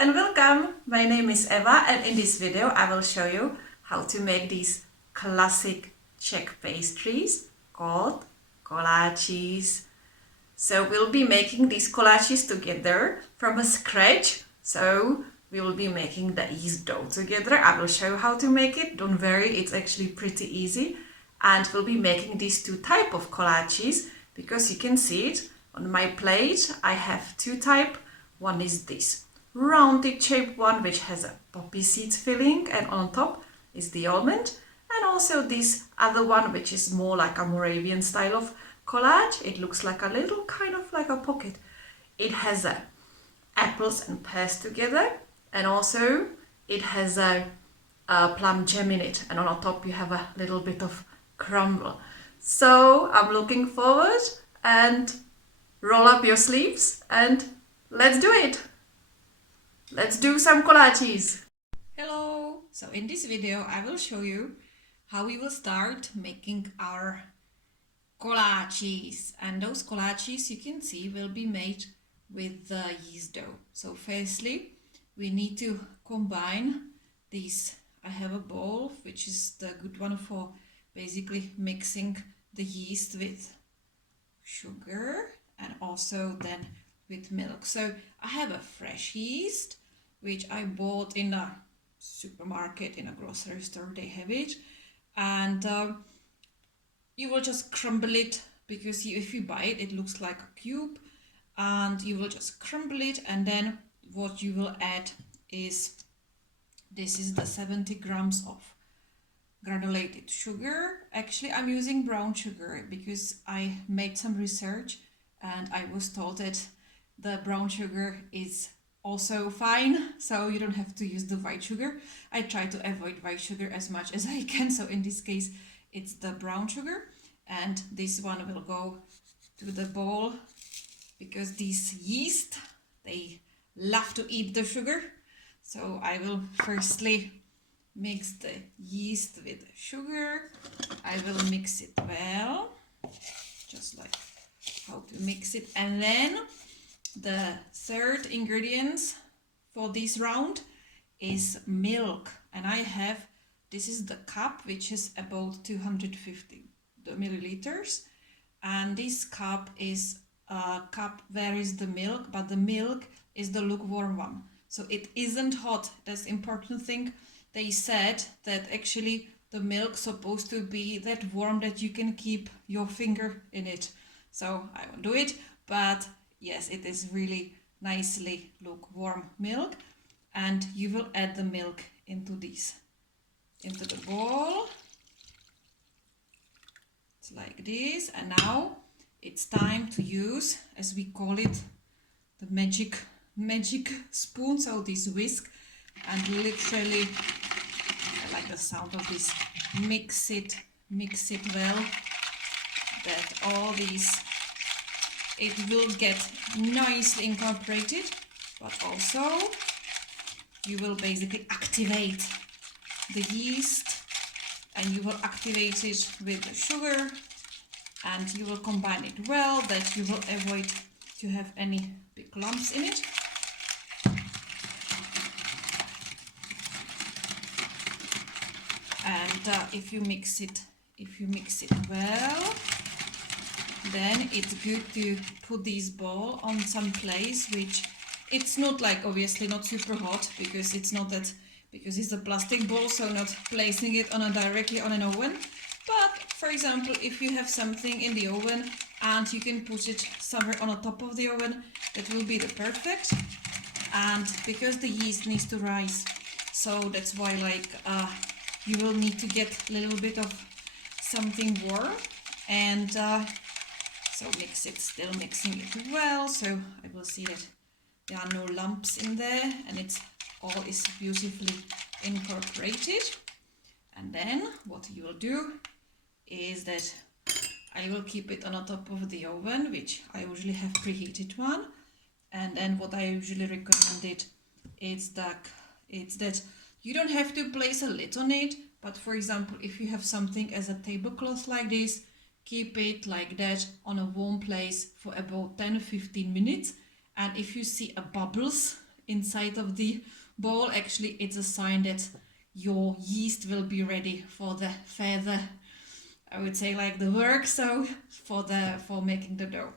and welcome! My name is Eva and in this video I will show you how to make these classic Czech pastries called kolaches. So we'll be making these kolaches together from scratch. So we will be making the yeast dough together. I will show you how to make it. Don't worry, it's actually pretty easy. And we'll be making these two types of kolaches because you can see it on my plate. I have two types. One is this rounded shaped one which has a poppy seed filling and on top is the almond, and also this other one which is more like a Moravian style of kolache. It looks like a little kind of like a pocket. It has apples and pears together, and also it has a plum jam in it, and on top you have a little bit of crumble. So I'm looking forward, and roll up your sleeves and let's do it! Let's do some kolaches! Hello! So in this video I will show you how we will start making our kolaches. And those kolaches you can see will be made with the yeast dough. So firstly we need to combine these. I have a bowl which is the good one for basically mixing the yeast with sugar and also then with milk. So I have a fresh yeast which I bought in a supermarket, in a grocery store, they have it, and you will just crumble it because if you buy it, it looks like a cube, and you will just crumble it, and then what you will add is, this is the 70 grams of granulated sugar. Actually I'm using brown sugar because I made some research and I was told that the brown sugar is also fine, so you don't have to use the white sugar. I try to avoid white sugar as much as I can, so in this case it's the brown sugar, and this one will go to the bowl because these yeast, they love to eat the sugar. So I will firstly mix the yeast with the sugar. I will mix it well, just like how to mix it, and then the third ingredients for this round is milk, and I have, this is the cup which is about 250 milliliters, and this cup is a cup where is the milk, but the milk is the lukewarm one, so it isn't hot. That's the important thing. They said that actually the milk's supposed to be that warm that you can keep your finger in it. So I won't do it, but yes, it is really nicely lukewarm milk, and you will add the milk into this, into the bowl. It's like this, and now it's time to use, as we call it, the magic spoon, so this whisk, and literally, I like the sound of this, mix it well, that all these, it will get nicely incorporated, but also you will basically activate the yeast, and you will activate it with the sugar, and you will combine it well, that you will avoid to have any big lumps in it. And if you mix it well, then it's good to put this ball on some place which it's not like, obviously not super hot, because it's not that, because it's a plastic ball, so not placing it on directly on an oven. But for example, if you have something in the oven and you can put it somewhere on the top of the oven, that will be the perfect. And because the yeast needs to rise, so that's why like you will need to get a little bit of something warm, and so mix it, still mixing it well, so I will see that there are no lumps in there, and it's all is beautifully incorporated. And then what you will do is that I will keep it on the top of the oven, which I usually have preheated one, and then what I usually recommend it is that you don't have to place a lid on it, but for example, if you have something as a tablecloth like this, keep it like that on a warm place for about 10-15 minutes, and if you see a bubbles inside of the bowl, actually it's a sign that your yeast will be ready for the further, I would say, like the work, so for making the dough.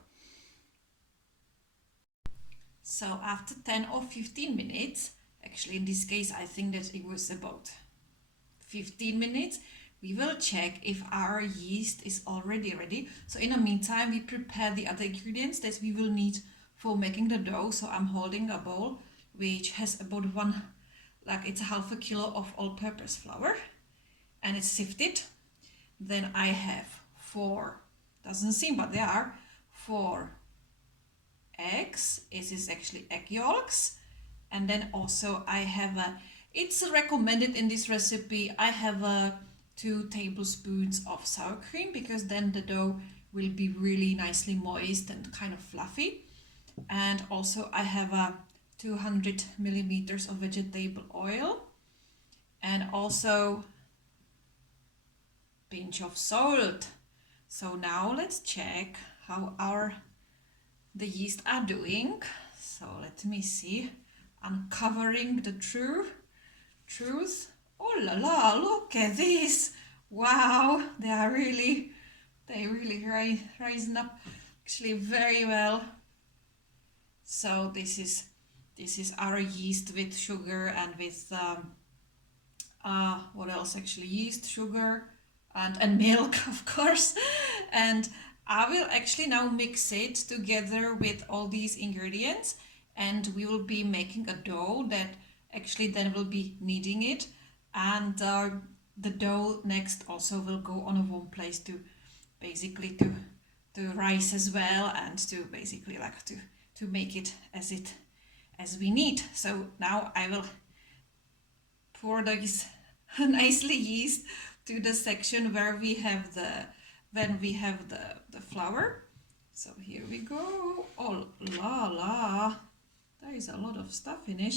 So after 10 or 15 minutes, actually in this case I think that it was about 15 minutes, we will check if our yeast is already ready. So in the meantime, we prepare the other ingredients that we will need for making the dough. So I'm holding a bowl which has about it's a half a kilo of all-purpose flour, and it's sifted. Then I have 4, doesn't seem, but there are 4 eggs. This is actually egg yolks. And then also I have it's recommended in this recipe, I have 2 tablespoons of sour cream, because then the dough will be really nicely moist and kind of fluffy. And also I have 200 millimeters of vegetable oil, and also pinch of salt. So now let's check how the yeast are doing. So let me see, uncovering the truth. Oh la la, look at this. Wow, they really rising up actually very well. So this is our yeast with sugar and with what else, actually yeast, sugar and milk, of course. And I will actually now mix it together with all these ingredients, and we will be making a dough that actually then will be kneading it. And the dough next also will go on a warm place to basically to rise as well, and to basically like to make it as we need. So now I will pour this nicely yeast to the section where we have the flour. So here we go. Oh la la, there is a lot of stuff in it.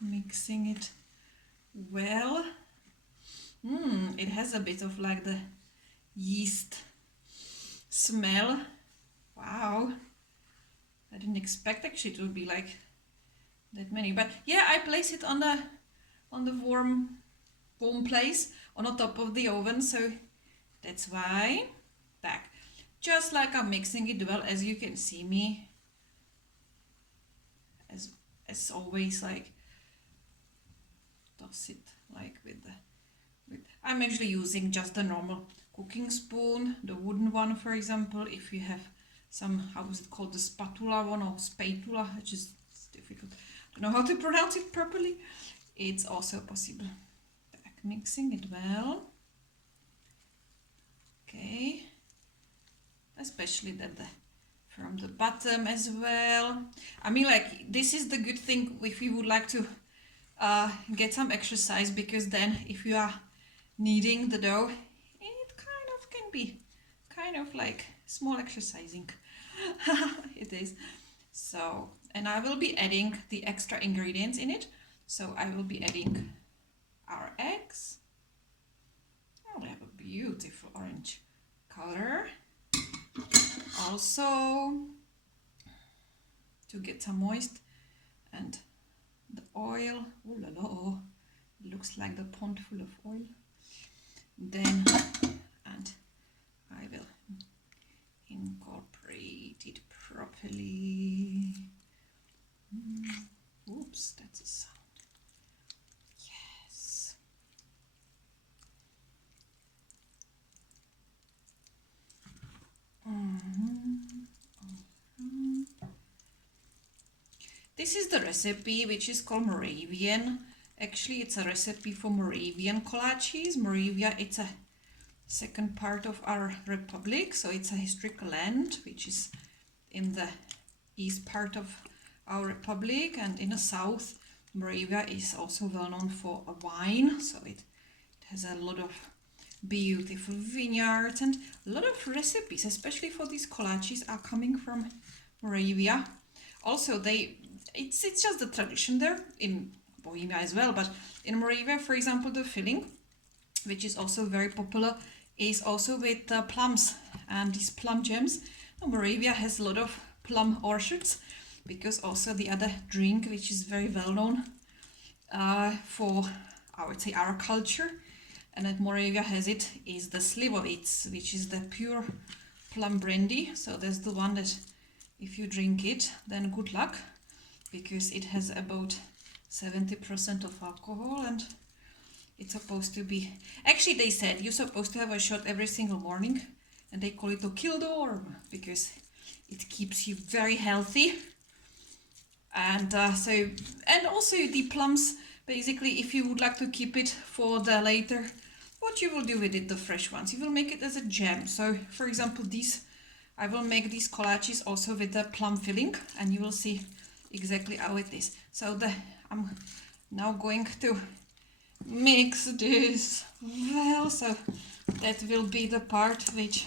Mixing it well. It has a bit of like the yeast smell. Wow, I didn't expect actually it would be like that many, but yeah, I place it on the warm place on the top of the oven, so that's why. Back, just like I'm mixing it well, as you can see me, as always, like toss it like with I'm actually using just the normal cooking spoon, the wooden one, for example. If you have some, how is it called, the spatula one or spatula, which is difficult, I don't know how to pronounce it properly, it's also possible. Back, mixing it well. Okay, especially that from the bottom as well. I mean, like, this is the good thing if you would like to get some exercise, because then if you are kneading the dough, it kind of can be kind of like small exercising. It is. So, and I will be adding the extra ingredients in it. So I will be adding our eggs. Oh, they have a beautiful orange color. Also, to get some moist, and the oil. Oh la la, it looks like the pond full of oil. Then, and I will incorporate it properly. Oops, that's a sound. Yes. This is the recipe, which is called Moravian. Actually, it's a recipe for Moravian kolaches. Moravia, it's a second part of our republic, so it's a historical land which is in the east part of our republic, and in the south, Moravia is also well known for a wine, so it has a lot of beautiful vineyards, and a lot of recipes, especially for these kolaches, are coming from Moravia. Also, it's just the tradition there in Bohemia as well, but in Moravia, for example, the filling, which is also very popular, is also with plums and these plum gems. Moravia has a lot of plum orchards, because also the other drink which is very well known for, I would say, our culture, and that Moravia has it, is the slivovitz, which is the pure plum brandy. So that's the one that if you drink it, then good luck, because it has about 70% of alcohol, and it's supposed to be, actually they said you're supposed to have a shot every single morning, and they call it a kildorm because it keeps you very healthy. And and also the plums, basically, if you would like to keep it for the later, what you will do with it, the fresh ones, you will make it as a jam. So for example, these, I will make these kolaches also with the plum filling, and you will see exactly how it is. So I'm now going to mix this well, so that will be the part which,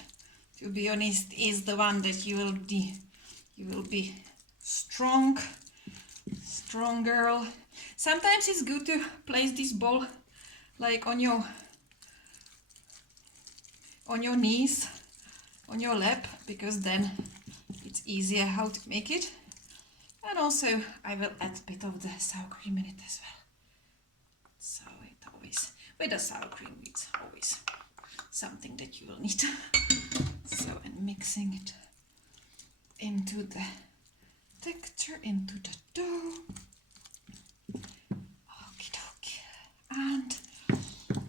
to be honest, is the one that you will be strong girl. Sometimes it's good to place this bowl like on your knees, on your lap, because then it's easier how to make it. And also I will add a bit of the sour cream in it as well. So it always, with the sour cream, it's always something that you will need. So, and mixing it into the texture, into the dough. Okie dokie. And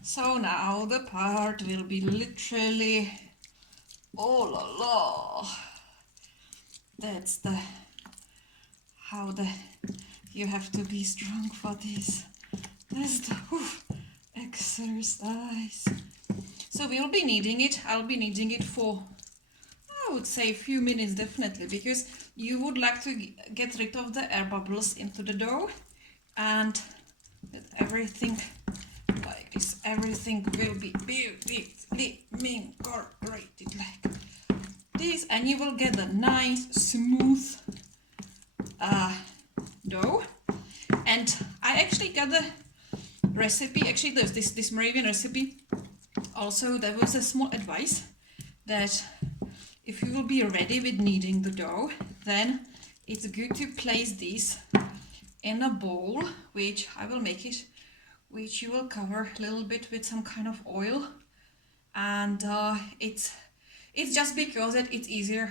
so now the part will be literally, oh la la. That's you have to be strong for this. That's the exercise. So we'll be kneading it. I'll be kneading it for, I would say, a few minutes definitely, because you would like to get rid of the air bubbles into the dough, and that everything like this, everything will be beautifully incorporated like this, and you will get a nice smooth dough. And I actually got the recipe, actually there's this Moravian recipe. Also, there was a small advice that if you will be ready with kneading the dough, then it's good to place this in a bowl, which I will make it, which you will cover a little bit with some kind of oil. And it's just because it's easier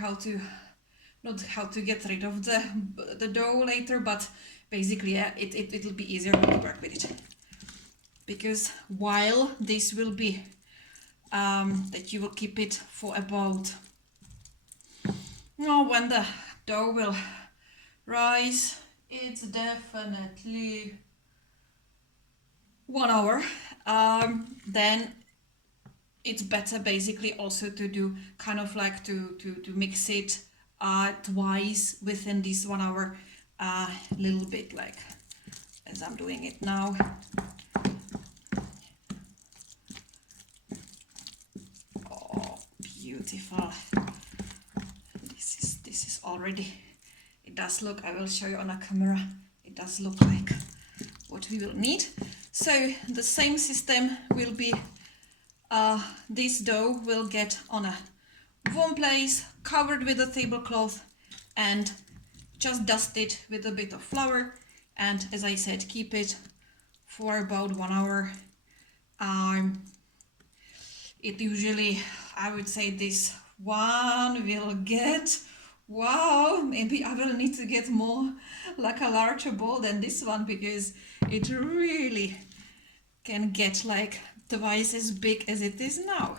not how to get rid of the dough later, but basically it will be easier to work with it. Because while this will be that you will keep it for about, when the dough will rise, it's definitely 1 hour. Then it's better basically also to do kind of like to mix it twice within this 1 hour, little bit like as I'm doing it now. Oh, beautiful. This is already, it does look, I will show you on a camera, it does look like what we will need. So the same system will be, this dough will get on a warm place, covered with a tablecloth, and just dust it with a bit of flour, and as I said, keep it for about 1 hour. It usually, I would say this one will get, wow, maybe I will need to get more, like a larger bowl than this one, because it really can get like twice as big as it is now.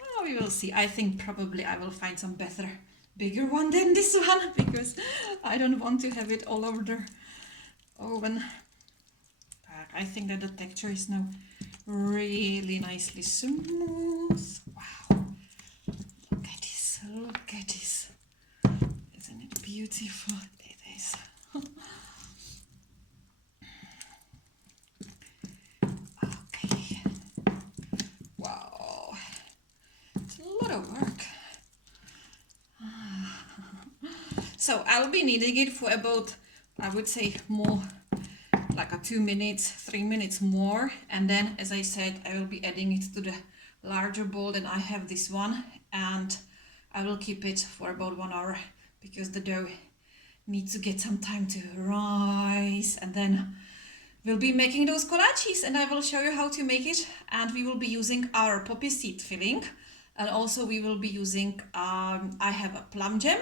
Well, we will see. I think probably I will find some better, bigger one than this one, because I don't want to have it all over the oven. I think that the texture is now really nicely smooth. Wow, look at this, look at this. Isn't it beautiful? It is. Okay. Wow, it's a lot of work. So I'll be kneading it for about, I would say, more like a 2 minutes, 3 minutes more, and then, as I said, I will be adding it to the larger bowl. Then I have this one, and I will keep it for about 1 hour, because the dough needs to get some time to rise, and then we'll be making those kolaches, and I will show you how to make it. And we will be using our poppy seed filling, and also we will be using I have a plum jam,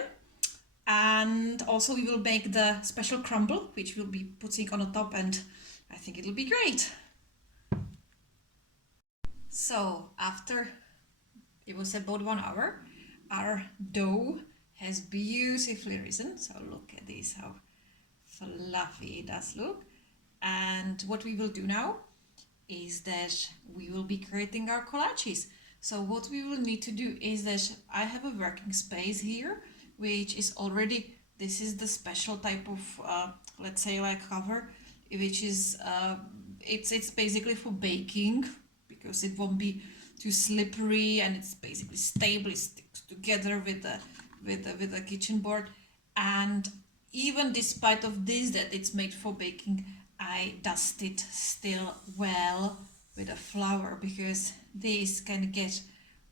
and also we will make the special crumble which we'll be putting on the top, and I think it'll be great. So after it was about 1 hour, our dough has beautifully risen. So look at this, how fluffy it does look. And what we will do now is that we will be creating our kolaches. So what we will need to do is that I have a working space here, which is already, this is the special type of, let's say like cover, which is, it's basically for baking, because it won't be too slippery, and it's basically stable, it sticks together with the kitchen board. And even despite of this, that it's made for baking, I dust it still well with a flour, because this can get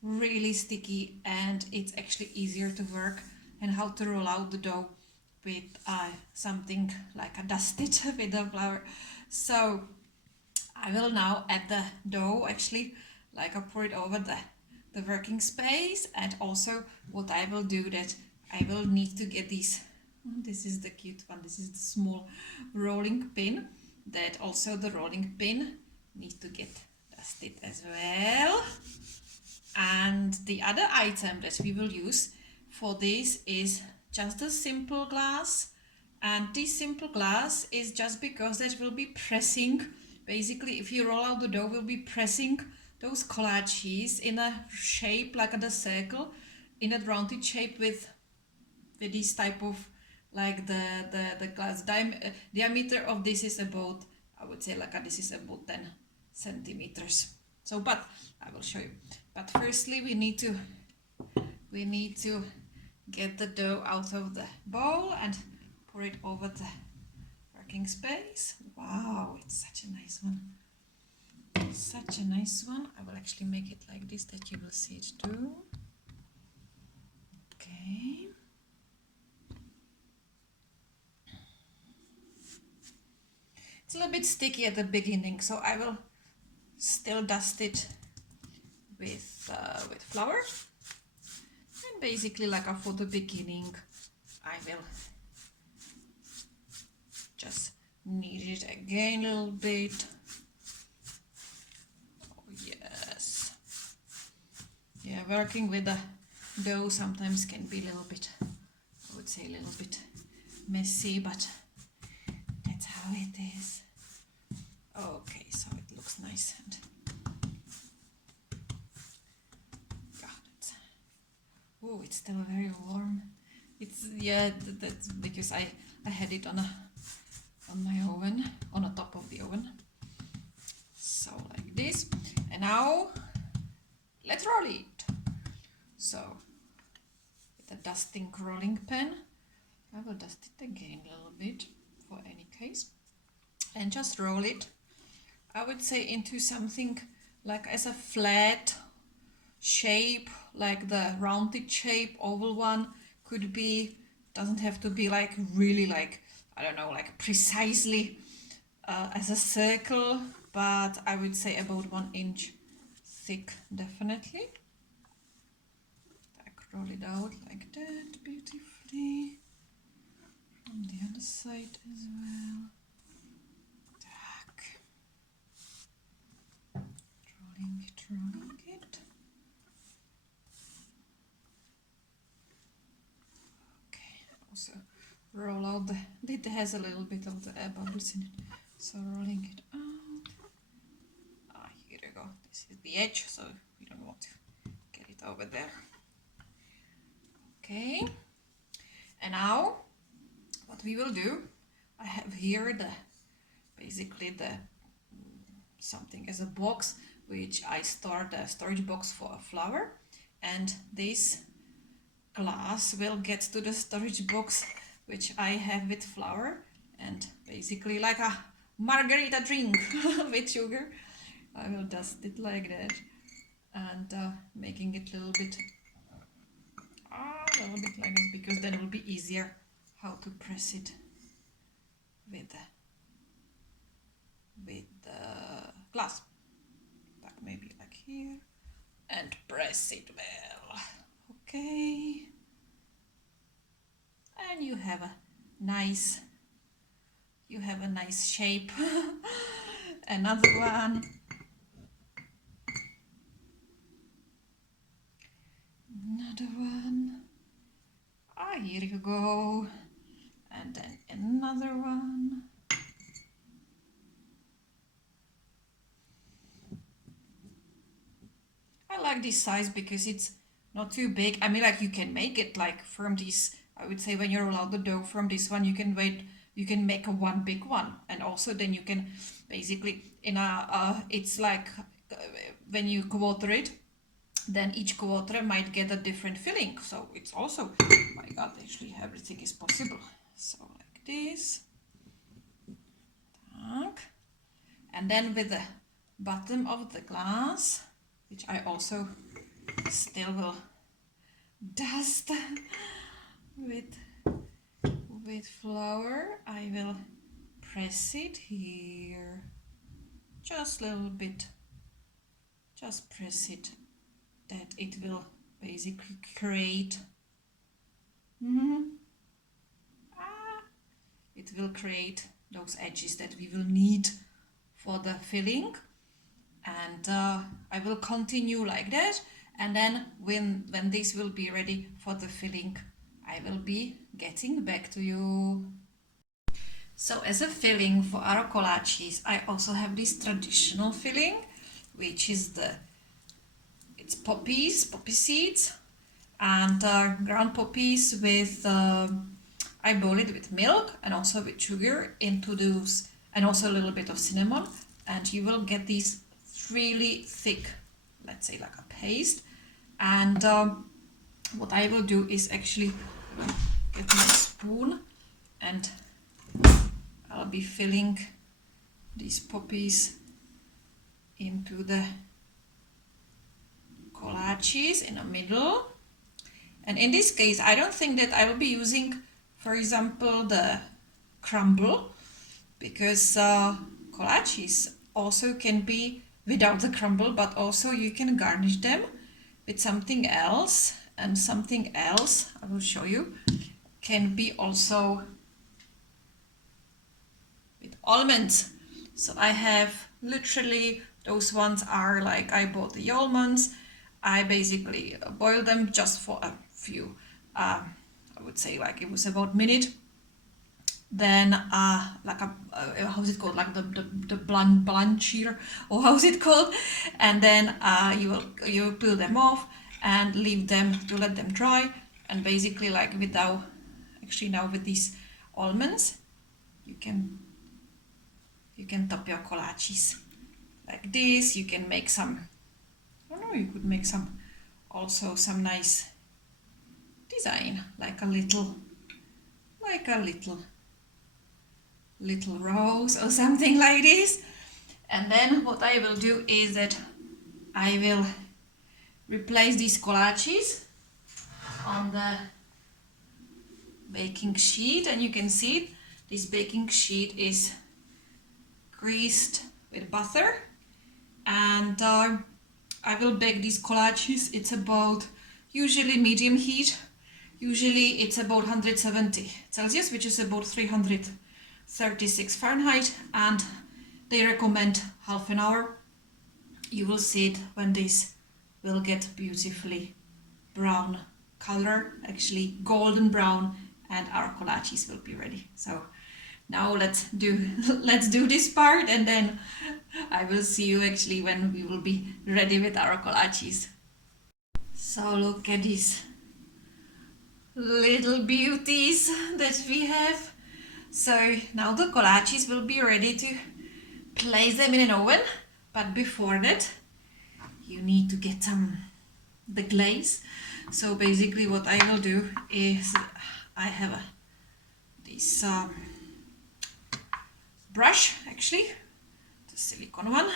really sticky, and it's actually easier to work and how to roll out the dough with something like a dusted with a flour. So I will now add the dough, actually, like I pour it over the working space. And also what I will do, that I will need to get these, this is the cute one, this is the small rolling pin, that also the rolling pin needs to get dusted as well. And the other item that we will use for this is just a simple glass. And this simple glass is just because that will be pressing, basically if you roll out the dough, we'll be pressing those kolaches in a shape like a circle, in a rounded shape with this type of, like the glass diameter of this is about, I would say like this is about 10 centimeters. So, but I will show you. But firstly we need to get the dough out of the bowl and pour it over the working space. Wow, it's such a nice one. Such a nice one. I will actually make it like this, that you will see it too. Okay. It's a little bit sticky at the beginning, so I will still dust it with flour. And basically, like for the beginning, I will just knead it again a little bit. Oh yes. Yeah, working with the dough sometimes can be a little bit, I would say a little bit messy, but that's how it is. Okay, so it looks nice, and oh, it's still very warm. It's, yeah, that's because I had it on my oven, on the top of the oven. So like this. And now let's roll it. So with a dusting rolling pin, I will dust it again a little bit for any case, and just roll it, I would say, into something like as a flat shape, like the rounded shape, oval one could be, doesn't have to be like really like, I don't know, like precisely as a circle, but I would say about 1 inch thick, definitely. Like roll it out like that beautifully, from the other side as well. Tack. Rolling it, rolling it. Also roll out it has a little bit of the air bubbles in it, so rolling it out. Here you go, this is the edge, so we don't want to get it over there. Okay, and now what we will do, I have here basically the something as a box, which I store the storage box for flour, and this glass will get to the storage box which I have with flour, and basically like a margarita drink with sugar. I will dust it like that, and making it a little bit little bit like this, because then it will be easier how to press it with the glass. Like maybe like here, and press it well. Okay. And you have a nice shape. Another one. Another one. Ah, here you go. And then another one. I like this size because it's not too big. I mean, like, you can make it like from this, I would say, when you roll out the dough from this one, you can make a one big one. And also then you can basically, it's like when you quarter it, then each quarter might get a different filling. So it's also, my God, actually everything is possible. So like this. And then with the bottom of the glass, which I also still will dust with flour, I will press it here. Just a little bit. Just press it, that it will basically create it will create those edges that we will need for the filling. And I will continue like that, and then when this will be ready for the filling, I will be getting back to you. So as a filling for our kolaches, I also have this traditional filling, which is it's poppy seeds and ground poppies with I boil it with milk and also with sugar into those, and also a little bit of cinnamon, and you will get these really thick, let's say like a paste. And what I will do is actually get my spoon, and I'll be filling these poppies into the kolaches in the middle. And in this case, I don't think that I will be using, for example, the crumble, because kolaches also can be without the crumble, but also you can garnish them with something else, and something else I will show you can be also with almonds. So I have literally, those ones are like, I bought the almonds, I basically boil them just for a few, I would say like it was about a minute. Then like a how's it called, like the blanchier, or how's it called, and then you peel them off and leave them to let them dry. And basically, like without, actually now with these almonds, you can top your kolaches like this. You can make some, I don't know, you could make some nice design, like a little rose or something like this. And then what I will do is that I will replace these kolaches on the baking sheet, and you can see it, this baking sheet is greased with butter. And I will bake these kolaches. It's about, usually medium heat, usually it's about 170 Celsius, which is about 336 Fahrenheit, and they recommend half an hour. You will see it when this will get beautifully brown color, actually golden brown, and our kolaches will be ready. So now let's do this part, and then I will see you actually when we will be ready with our kolaches. So look at these little beauties that we have. So now the kolaches will be ready to place them in an oven, but before that you need to get the glaze. So basically what I will do is, I have this brush, actually the silicone one.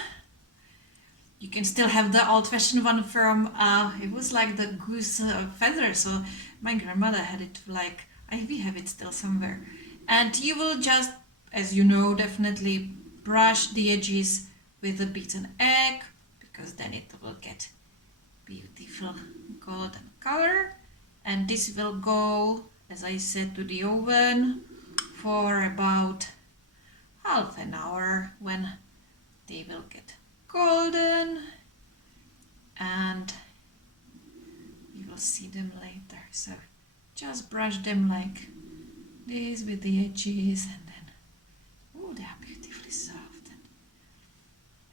you can still have the old-fashioned one from, it was like the goose feather, so my grandmother had it like, we have it still somewhere. And you will just, as you know, definitely brush the edges with a beaten egg, because then it will get beautiful golden color. And this will go, as I said, to the oven for about half an hour when they will get golden, and you will see them later. So just brush them like this with the edges, and then, oh, they are beautifully soft.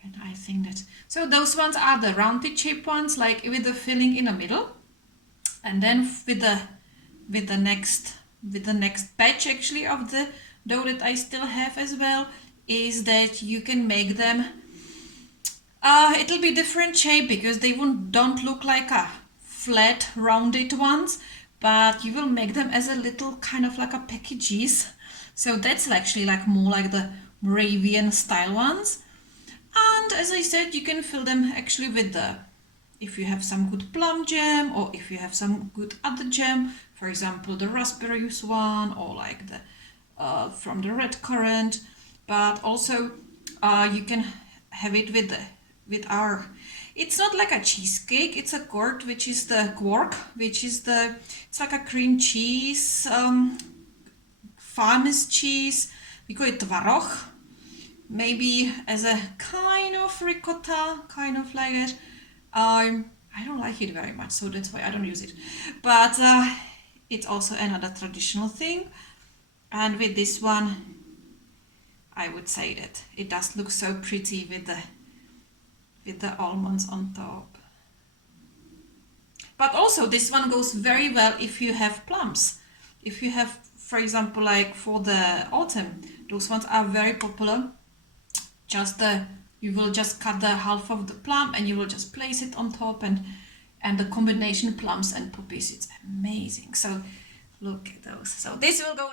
And I think that, so those ones are the rounded shape ones, like with the filling in the middle. And then with the next batch actually of the dough that I still have as well, is that you can make them, it'll be different shape because they don't look like a flat rounded ones, but you will make them as a little kind of like a packages. So that's actually like more like the Moravian style ones. And as I said, you can fill them actually with the, if you have some good plum jam, or if you have some good other jam, for example the raspberries one, or like the from the red currant. But also you can have it with our, it's not like a cheesecake, it's a quark, which is it's like a cream cheese, farmer's cheese. We call it tvaroch, maybe as a kind of ricotta, kind of like it. I don't like it very much, so that's why I don't use it. But it's also another traditional thing. And with this one, I would say that it does look so pretty with the almonds on top. But also this one goes very well if you have plums. If you have, for example, like for the autumn, those ones are very popular. You will just cut the half of the plum and you will just place it on top, and the combination plums and poppies, it's amazing. So look at those. So this will go now.